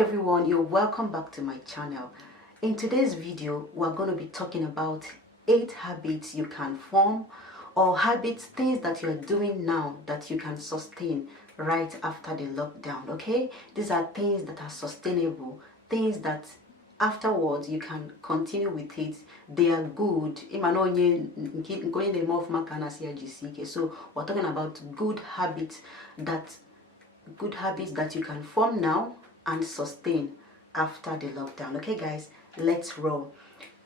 everyone, you're welcome back to my channel. In today's video, we're going to be talking about 8 habits you can form, or habits, things that you're doing now that you can sustain right after the lockdown. Okay, these are things that are sustainable, things that afterwards you can continue with it. They are good. So we're talking about good habits that you can form now and sustain after the lockdown. Okay guys, let's roll.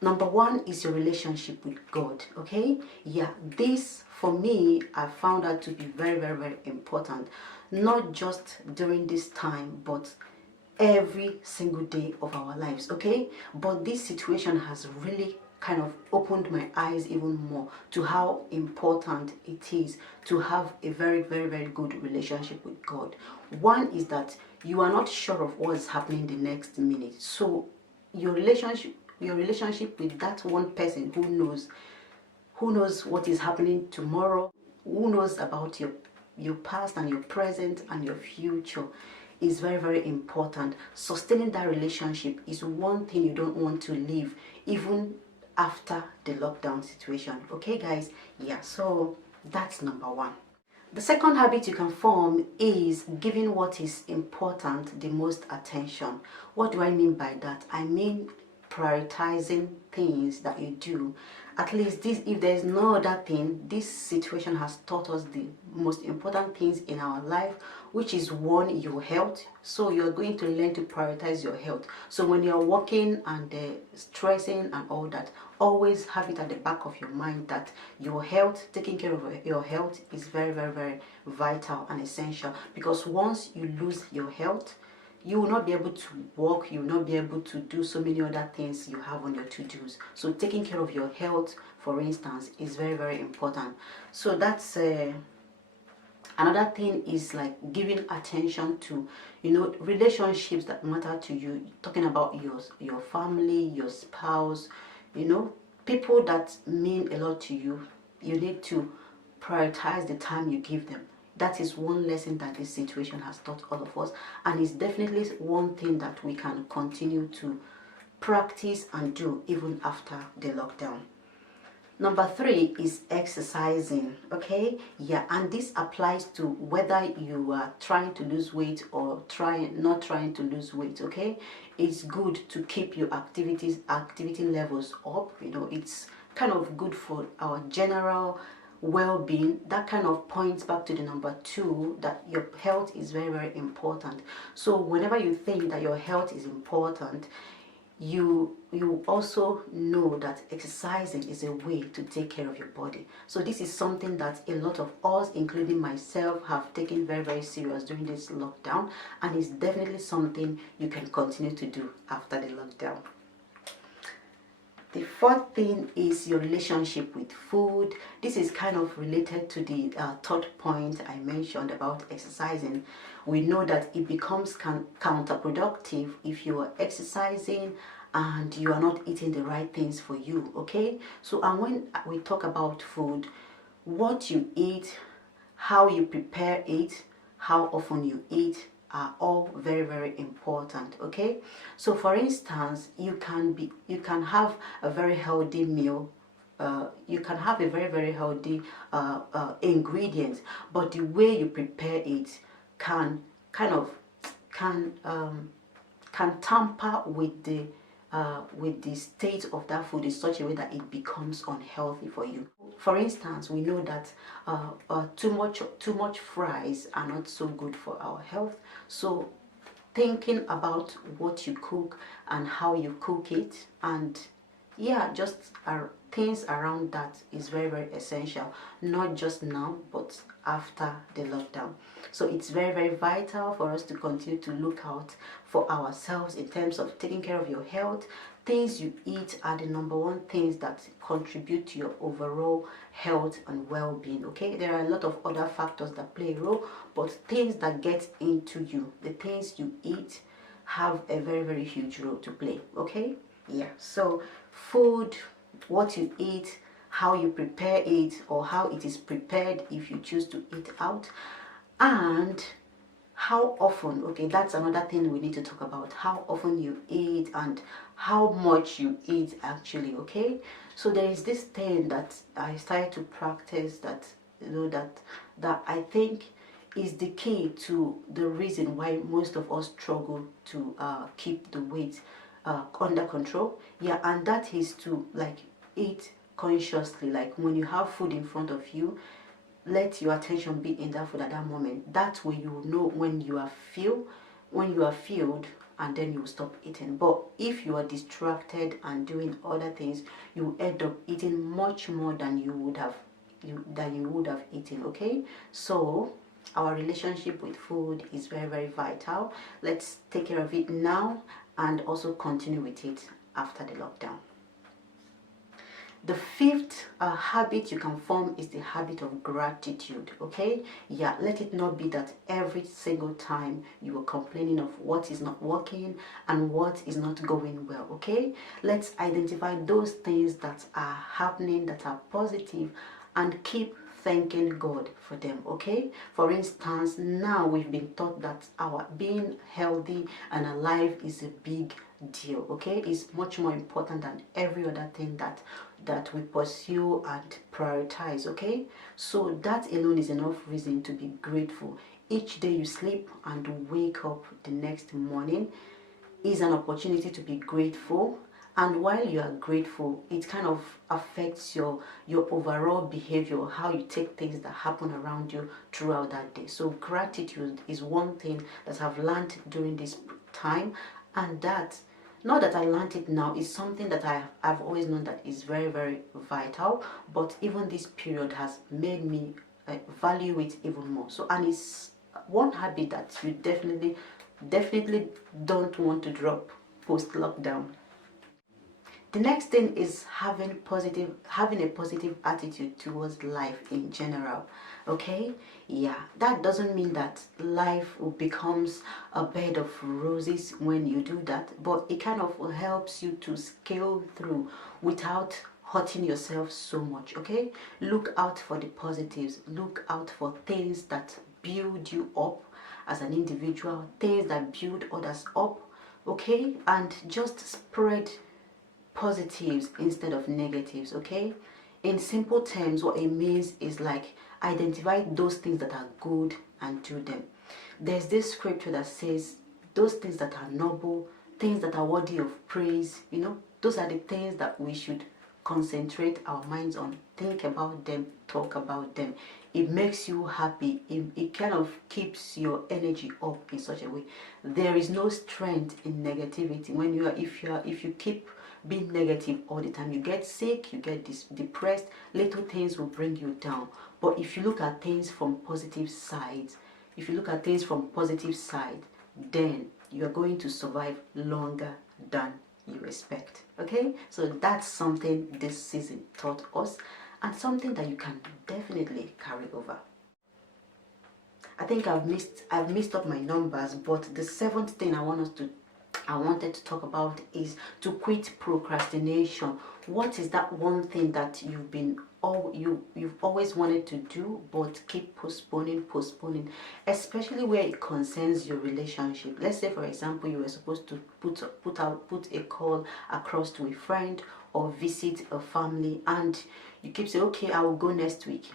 Number 1 is your relationship with God. Okay, yeah, this for me I found out to be very important, not just during this time but every single day of our lives. Okay, but this situation has really kind of opened my eyes even more to how important it is to have a very good relationship with God. One is that you are not sure of what is happening the next minute, so your relationship with that one person who knows what is happening tomorrow, who knows about your past and your present and your future, is very important. Sustaining that relationship is one thing you don't want to leave even after the lockdown situation. Okay guys, yeah, so that's number 1. The second habit you can form is giving what is important the most attention. What do I mean by that? I mean prioritizing things that you do. At least this, if there's no other thing, this situation has taught us the most important things in our life, which is 1, your health. So you're going to learn to prioritize your health. So when you're working and stressing and all that, always have it at the back of your mind that your health, taking care of your health, is very vital and essential. Because once you lose your health, you will not be able to work, you will not be able to do so many other things you have on your to-dos. So taking care of your health, for instance, is very important. So that's another thing is like giving attention to, relationships that matter to you. Talking about your family, your spouse, people that mean a lot to you. You need to prioritize the time you give them. That is one lesson that this situation has taught all of us, and it's definitely one thing that we can continue to practice and do even after the lockdown. Number 3 is exercising. Okay, yeah, and this applies to whether you are trying to lose weight or not trying to lose weight. Okay, it's good to keep your activity levels up. It's kind of good for our general well-being. That kind of points back to the number 2, that your health is very important. So whenever you think that your health is important, you also know that exercising is a way to take care of your body. So this is something that a lot of us, including myself, have taken very serious during this lockdown, and it's definitely something you can continue to do after the lockdown. The 4th thing is your relationship with food. This is kind of related to the 3rd point I mentioned about exercising. We know that it becomes counterproductive if you are exercising and you are not eating the right things for you. Okay, so and when we talk about food, what you eat, how you prepare it, how often you eat, are all very important. Okay, so for instance, you can have a very healthy meal, you can have a very healthy ingredients, but the way you prepare it can tamper with the state of that food in such a way that it becomes unhealthy for you. For instance, we know that too much fries are not so good for our health. So thinking about what you cook and how you cook it, and yeah, just things around that is very essential, not just now but after the lockdown. So it's very vital for us to continue to look out for ourselves in terms of taking care of your health. Things you eat are the number 1 things that contribute to your overall health and well-being. Okay, there are a lot of other factors that play a role, but things that get into you, the things you eat, have a very huge role to play. Okay, yeah, so food, what you eat, how you prepare it, or how it is prepared if you choose to eat out, and how often, okay, that's another thing we need to talk about, how often you eat and how much you eat actually. Okay, so there is this thing that I started to practice that, that I think is the key to the reason why most of us struggle to keep the weight under control. Yeah, and that is to like eat consciously. Like when you have food in front of you, let your attention be in that food at that moment. That way you will know when you are filled, and then you will stop eating. But if you are distracted and doing other things, you will end up eating much more than you would have eaten. Okay, so our relationship with food is very, very vital. Let's take care of it now and also continue with it after the lockdown. The fifth habit you can form is the habit of gratitude. Okay, yeah, let it not be that every single time you are complaining of what is not working and what is not going well. Okay, let's identify those things that are happening that are positive and keep thanking God for them. Okay, for instance, now we've been taught that our being healthy and alive is a big deal. Okay, it's much more important than every other thing that we pursue and prioritize. Okay, so that alone is enough reason to be grateful. Each day you sleep and wake up the next morning is an opportunity to be grateful. And while you are grateful, it kind of affects your overall behavior, how you take things that happen around you throughout that day. So gratitude is one thing that I've learned during this time, and that, not that I learned it now, is something that I've always known that is very, very vital, but even this period has made me value it even more. So, and it's one habit that you definitely don't want to drop post lockdown. The next thing is having a positive attitude towards life in general. Okay, yeah, that doesn't mean that life becomes a bed of roses when you do that, but it kind of helps you to scale through without hurting yourself so much. Okay, look out for the positives, look out for things that build you up as an individual, things that build others up. Okay, and just spread positives instead of negatives. Okay, in simple terms, what it means is like identify those things that are good and do them. There's this scripture that says those things that are noble, things that are worthy of praise, those are the things that we should concentrate our minds on, think about them, talk about them. It makes you happy. It kind of keeps your energy up in such a way. There is no strength in negativity. When if you keep being negative all the time, you get sick, you get depressed, little things will bring you down. But if you look at things from positive sides, then you are going to survive longer than you expect. Okay, so that's something this season taught us, and something that you can definitely carry over. I think I've missed up my numbers, but the seventh thing I wanted to talk about is to quit procrastination. What is that one thing that you've always wanted to do but keep postponing, especially where it concerns your relationship? Let's say, for example, you were supposed to put a call across to a friend or visit a family, and you keep saying, okay, I will go next week,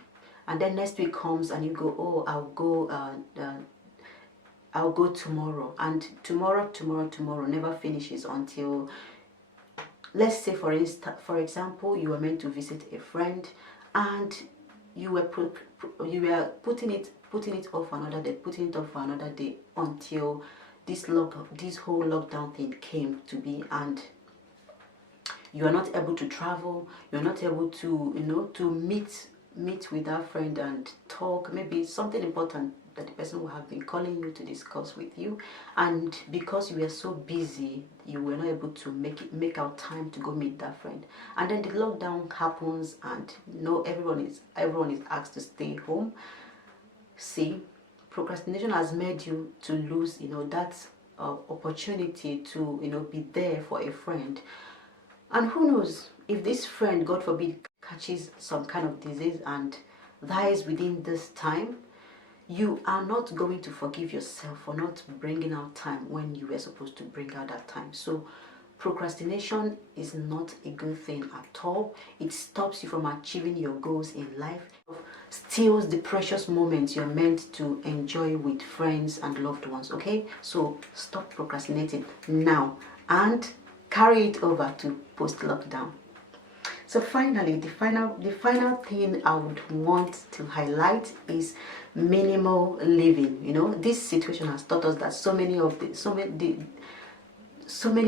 and then next week comes and you go, oh, I'll go tomorrow, and tomorrow never finishes until, let's say, for example, you were meant to visit a friend, and you were putting it off another day until this whole lockdown thing came to be, and you are not able to travel, you're not able to to meet with that friend and talk, maybe something important that the person will have been calling you to discuss with you, and because you were so busy, you were not able to make out time to go meet that friend. And then the lockdown happens, and everyone is asked to stay home. See, procrastination has made you to lose that opportunity to be there for a friend. And who knows, if this friend, God forbid, catches some kind of disease and dies within this time, you are not going to forgive yourself for not bringing out time when you were supposed to bring out that time. So procrastination is not a good thing at all. It stops you from achieving your goals in life, steals the precious moments you're meant to enjoy with friends and loved ones. Okay, so stop procrastinating now and carry it over to post-lockdown. So finally, the final thing I would want to highlight is minimal living. You know, this situation has taught us that so many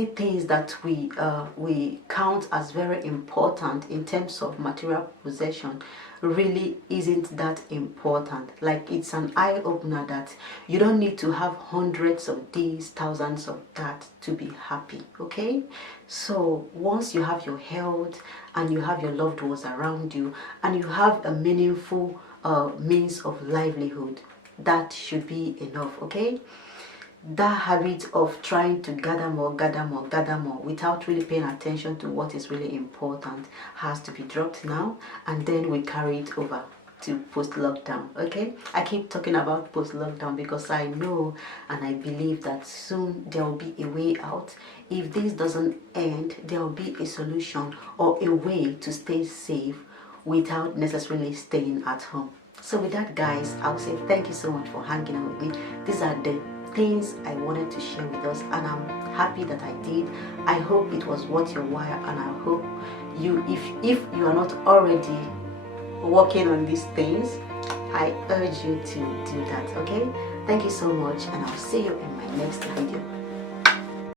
things that we count as very important in terms of material possession really isn't that important. Like, it's an eye-opener that you don't need to have hundreds of these, thousands of that to be happy. Okay, so once you have your health and you have your loved ones around you and you have a meaningful means of livelihood, that should be enough. Okay, that habit of trying to gather more without really paying attention to what is really important has to be dropped now, and then we carry it over to post-lockdown. Okay, I keep talking about post-lockdown because I know and I believe that soon there will be a way out. If this doesn't end, there will be a solution or a way to stay safe without necessarily staying at home. So with that, guys, I'll say thank you so much for hanging out with me. These are the things I wanted to share with us, and I'm happy that I did. I hope it was worth your while, and I hope you, if you are not already working on these things, I urge you to do that. Okay, thank you so much, and I'll see you in my next video.